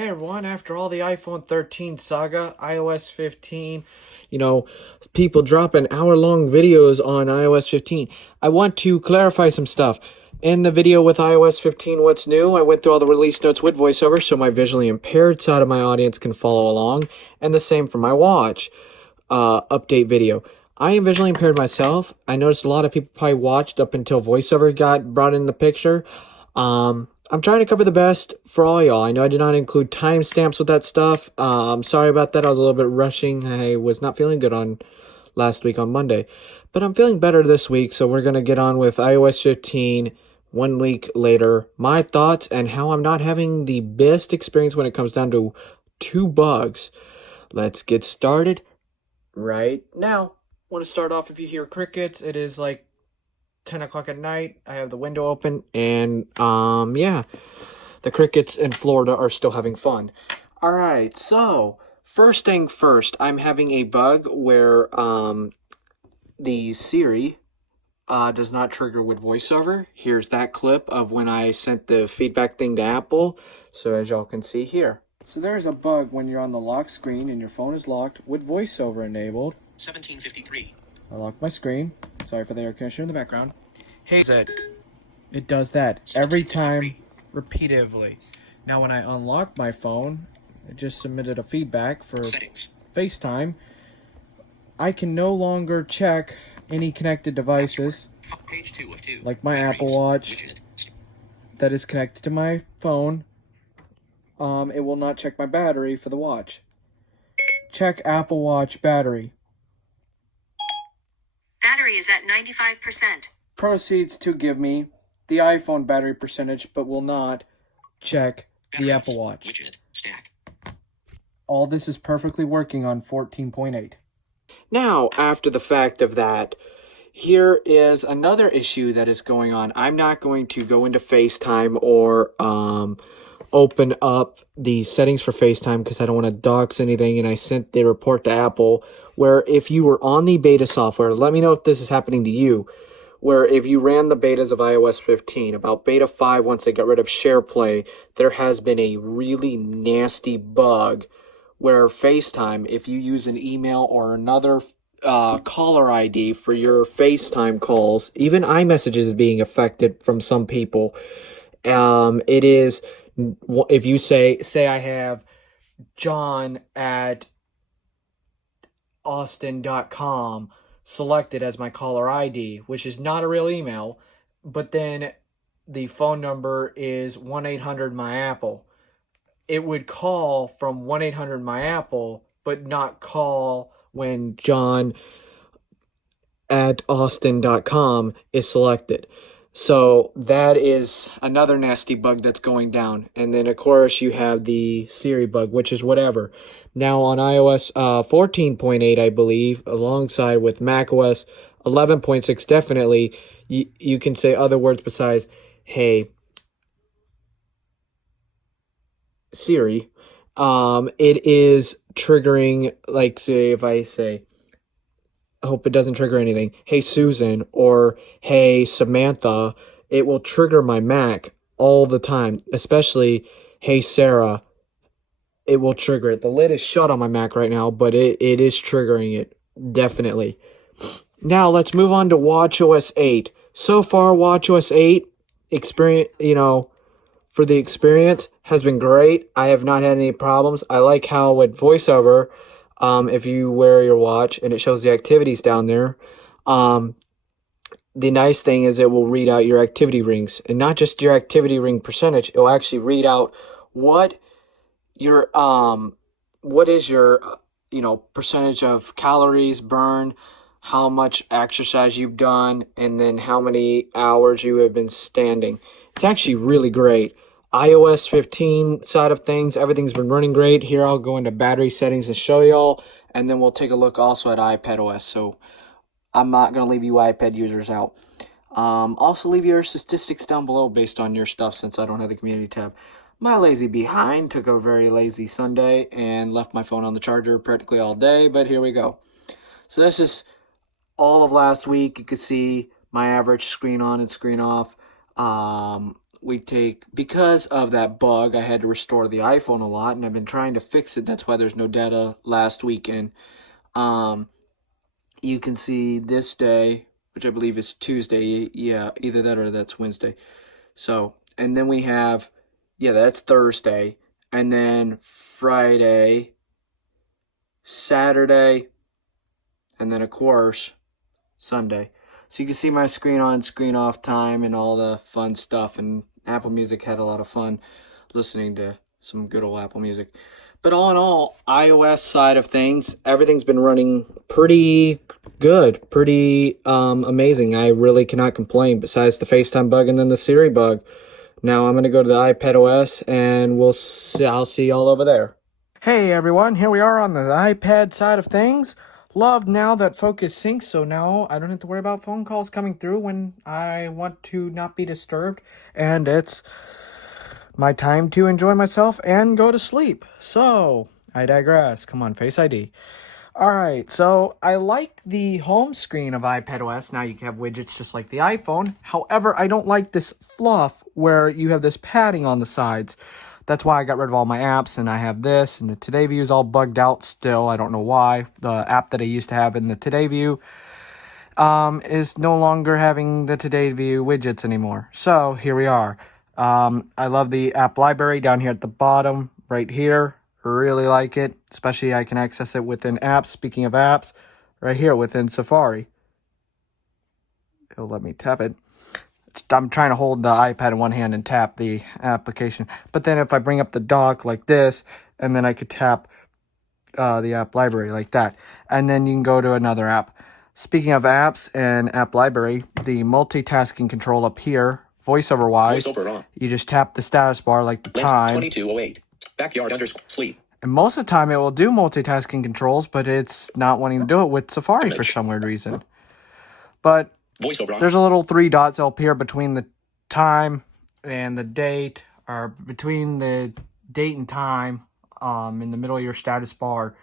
Hey everyone, after all the iPhone 13 saga, iOS 15, people dropping hour-long videos on iOS 15, I want to clarify some stuff. In the video with iOS 15, what's new, I went through all the release notes with voiceover so my visually impaired side of my audience can follow along, and the same for my watch update video. I am visually impaired myself. I noticed a lot of people probably watched up until voiceover got brought in the picture. I'm trying to cover the best for all y'all. I know I did not include timestamps with that stuff. Sorry about that. I was a little bit rushing. I was not feeling good on last week on Monday. But I'm feeling better this week, so we're going to get on with iOS 15 1 week later. My thoughts and how I'm not having the best experience when it comes down to 2 bugs. Let's get started right now. I want to start off, if you hear crickets, it is like 10 o'clock at night. I have the window open, and yeah, the crickets in Florida are still having fun. All right, so first thing first, I'm having a bug where the Siri does not trigger with voiceover. Here's that clip of when I sent the feedback thing to Apple. So as y'all can see here. So there's a bug when you're on the lock screen and your phone is locked with voiceover enabled. 1753. I locked my screen. Sorry for the air conditioner in the background. Hey, Zed. It does that every time, repeatedly. Now, when I unlock my phone, it just submitted a feedback for Settings. FaceTime. I can no longer check any connected devices, Page 2 of 2. like my Batteries. Apple Watch Widget. that is connected to my phone. It will not check my battery for the watch. Check Apple Watch battery. Battery is at 95%. Proceeds to give me the iPhone battery percentage, but will not check the Batteries. Apple Watch. Widget. Stack. All this is perfectly working on 14.8. Now, after the fact of that, here is another issue that is going on. I'm not going to go into FaceTime or open up the settings for FaceTime because I don't want to dox anything, and I sent the report to Apple where if you were on the beta software, let me know if this is happening to you, where if you ran the betas of iOS 15, about beta 5, once they got rid of SharePlay, there has been a really nasty bug where FaceTime, if you use an email or another caller ID for your FaceTime calls, even iMessages is being affected from some people. It is, if you say I have John at Austin.com selected as my caller ID, which is not a real email, but then the phone number is 1-800-MY-APPLE. It would call from 1-800-MY-APPLE, but not call when John at Austin.com is selected. So that is another nasty bug that's going down. And then, of course, you have the Siri bug, which is whatever. Now on iOS 14.8, I believe, alongside with macOS 11.6, definitely, you can say other words besides, hey, Siri. It is triggering, like, say, if I say, I hope it doesn't trigger anything, hey Susan, or hey Samantha, it will trigger my Mac all the time, especially hey Sarah, it will trigger it. The lid is shut on my Mac right now, but it is triggering it, definitely. Now let's move on to watchOS 8. So far, watchOS 8 experience, for the experience has been great. I have not had any problems. I like how with voiceover, if you wear your watch and it shows the activities down there, the nice thing is it will read out your activity rings, and not just your activity ring percentage. It will actually read out what is your percentage of calories burned, how much exercise you've done, and then how many hours you have been standing. It's actually really great. iOS 15 side of things, everything's been running great. Here I'll go into battery settings and show y'all, and then we'll take a look also at iPadOS. So I'm not going to leave you iPad users out. Also leave your statistics down below based on your stuff, since I don't have the community tab. My lazy behind took a very lazy Sunday and left my phone on the charger practically all day, but here we go. So this is all of last week. You could see my average screen on and screen off. because of that bug, I had to restore the iPhone a lot, and I've been trying to fix it. That's why there's no data last weekend. You can see this day, which I believe is Tuesday. Yeah, either that or that's Wednesday. So, and then we have, yeah, that's Thursday. And then Friday, Saturday, and then, of course, Sunday. So you can see my screen on, screen off time and all the fun stuff. And Apple Music had a lot of fun listening to some good old Apple Music. But all in all, iOS side of things, everything's been running pretty good, pretty amazing. I really cannot complain besides the FaceTime bug and then the Siri bug. Now I'm going to go to the iPad OS and I'll see y'all over there. Hey everyone, here we are on the iPad side of things. Love now that Focus syncs, so now I don't have to worry about phone calls coming through when I want to not be disturbed. And it's my time to enjoy myself and go to sleep. So, I digress. Come on, Face ID. Alright, so I like the home screen of iPadOS. Now you can have widgets just like the iPhone. However, I don't like this fluff where you have this padding on the sides. That's why I got rid of all my apps, and I have this, and the Today View is all bugged out still. I don't know why. The app that I used to have in the Today View is no longer having the Today View widgets anymore. So, here we are. I love the app library down here at the bottom, right here. Really like it, especially I can access it within apps. Speaking of apps, right here within Safari. It'll let me tap it. I'm trying to hold the iPad in one hand and tap the application. But then if I bring up the dock like this, and then I could tap the app library like that. And then you can go to another app. Speaking of apps and app library, the multitasking control up here, voiceover-wise, you just tap the status bar like the time. 22:08. Backyard _sleep. And most of the time it will do multitasking controls, but it's not wanting to do it with Safari for some weird reason. But there's a little 3 dots up here between the time and the date, or between the date and time in the middle of your status bar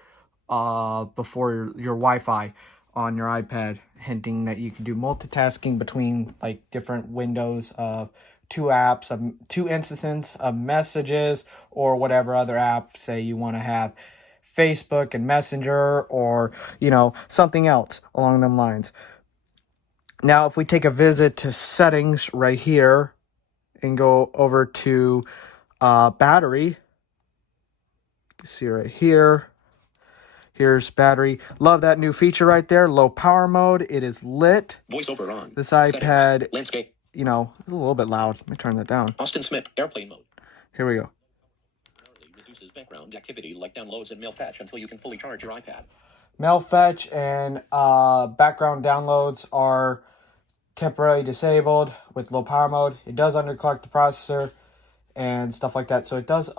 before your Wi-Fi on your iPad, hinting that you can do multitasking between like different windows of 2 apps, 2 instances of messages, or whatever other app, say you want to have Facebook and Messenger, or, you know, something else along them lines. Now, if we take a visit to settings right here and go over to battery, you can see right here, here's battery. Love that new feature right there, low power mode. It is lit. Voiceover on. This iPad, Settings. Landscape. you know, it's a little bit loud. Let me turn that down. Austin Smith. Airplane mode. Here we go. Reduces background activity like downloads and mail fetch until you can fully charge your iPad. Mail fetch and background downloads are temporarily disabled with low power mode. It does underclock the processor and stuff like that. So it does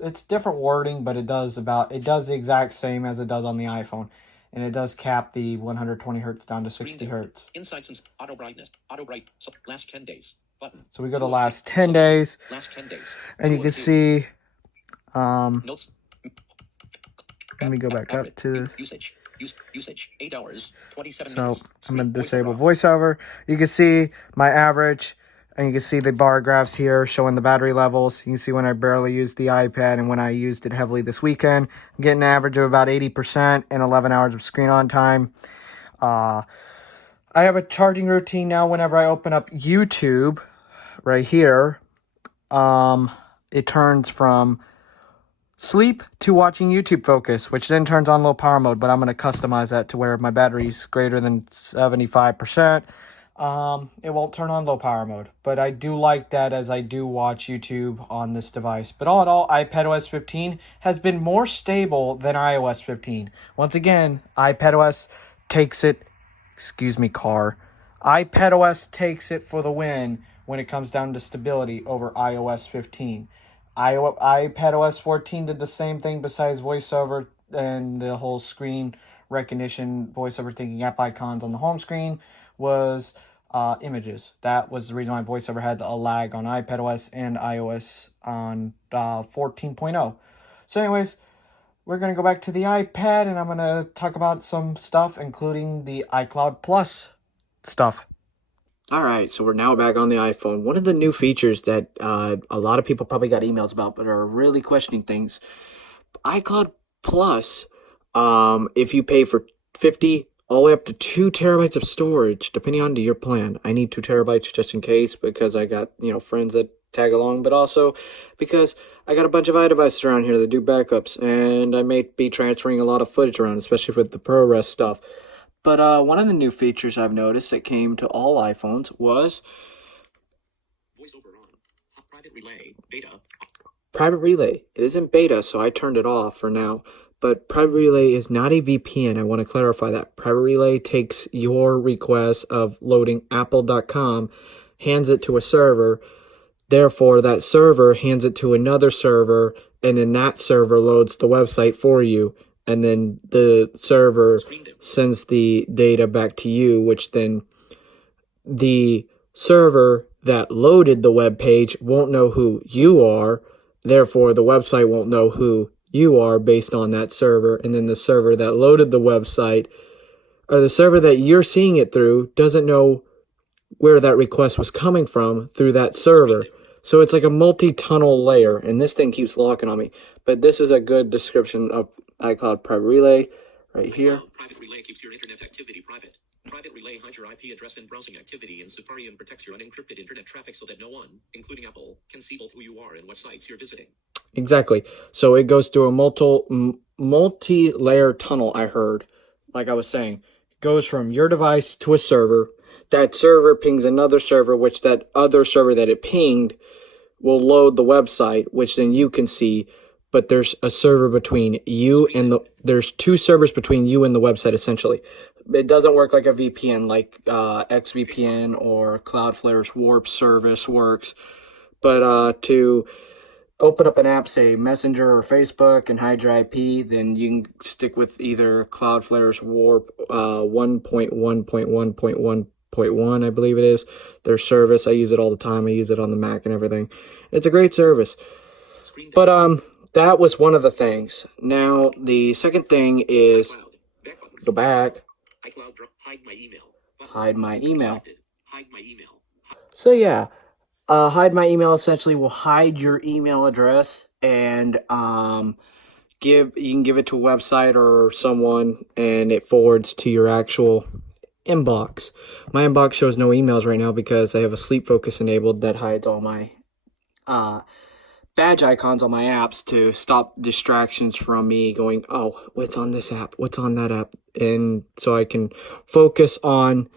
it's different wording, but it does the exact same as it does on the iPhone. And it does cap the 120 hertz down to 60 hertz. Insights and auto brightness. Auto bright. So last 10 days. Button. So we go to last 10 days. Last 10 days. And you can see, Notes. let me go back up to this. Usage 8 hours 27 So minutes. I'm going to disable voiceover. You can see my average, and you can see the bar graphs here showing the battery levels. You can see when I barely used the iPad and when I used it heavily this weekend. I'm getting an average of about 80% and 11 hours of screen on time. I have a charging routine now whenever I open up YouTube right here. It turns from sleep to watching YouTube Focus, which then turns on low power mode, but I'm going to customize that to where my battery's greater than 75%. It won't turn on low power mode, but I do like that as I do watch YouTube on this device. But all in all, iPadOS 15 has been more stable than iOS 15. Once again, iPadOS takes it, iPadOS takes it for the win when it comes down to stability over iOS 15. iPadOS 14 did the same thing besides voiceover and the whole screen recognition, voiceover thinking app icons on the home screen was images. That was the reason why voiceover had a lag on iPadOS and iOS on 14.0. So anyways, we're going to go back to the iPad and I'm going to talk about some stuff, including the Icloud Plus stuff. Alright, so we're now back on the iPhone. One of the new features that a lot of people probably got emails about but are really questioning things. iCloud Plus, if you pay for 50 all the way up to 2 terabytes of storage, depending on your plan. I need 2 terabytes just in case because I got, friends that tag along, but also because I got a bunch of iDevices around here that do backups, and I may be transferring a lot of footage around, especially with the ProRes stuff. But one of the new features I've noticed that came to all iPhones was VoiceOver on. Private relay. Beta. Private Relay. It isn't beta, so I turned it off for now. But Private Relay is not a VPN. I want to clarify that. Private Relay takes your request of loading apple.com, hands it to a server. Therefore, that server hands it to another server, and then that server loads the website for you. And then the server sends the data back to you, which then the server that loaded the web page won't know who you are. Therefore, the website won't know who you are based on that server. And then the server that loaded the website, or the server that you're seeing it through, doesn't know where that request was coming from through that server. So it's like a multi-tunnel layer, and this thing keeps locking on me. But this is a good description of iCloud Private Relay right here. Private relay keeps your internet activity private. Private relay hides your IP address and browsing activity in Safari and protects your unencrypted internet traffic so that no one, including Apple, can see both who you are and what sites you're visiting. Exactly. So it goes through a multi-layer tunnel, I heard. Like I was saying, it goes from your device to a server. That server pings another server, which that other server that it pinged will load the website, which then you can see. But there's a server between you and there's 2 servers between you and the website, essentially. It doesn't work like a VPN, like XVPN or Cloudflare's Warp service works. But to open up an app, say Messenger or Facebook, and hide your IP, then you can stick with either Cloudflare's Warp 1.1.1.1.1, I believe it is, their service. I use it all the time. I use it on the Mac and everything. It's a great service. But that was one of the things. Now, the second thing is, go back, iCloud hide my email. hide my email. Hide my email. So yeah, hide my email essentially will hide your email address, and you can give it to a website or someone, and it forwards to your actual inbox. My inbox shows no emails right now because I have a sleep focus enabled that hides all my badge icons on my apps to stop distractions from me going, oh, what's on this app? What's on that app? And so I can focus on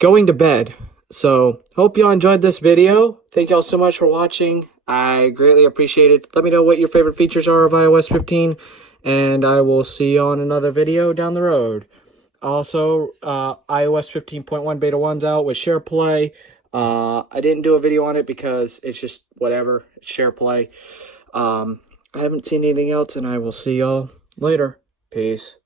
going to bed. So, hope y'all enjoyed this video. Thank y'all so much for watching. I greatly appreciate it. Let me know what your favorite features are of iOS 15, and I will see you on another video down the road. Also, iOS 15.1 Beta 1's out with SharePlay. I didn't do a video on it because it's just whatever. It's SharePlay. I haven't seen anything else, and I will see y'all later. Peace.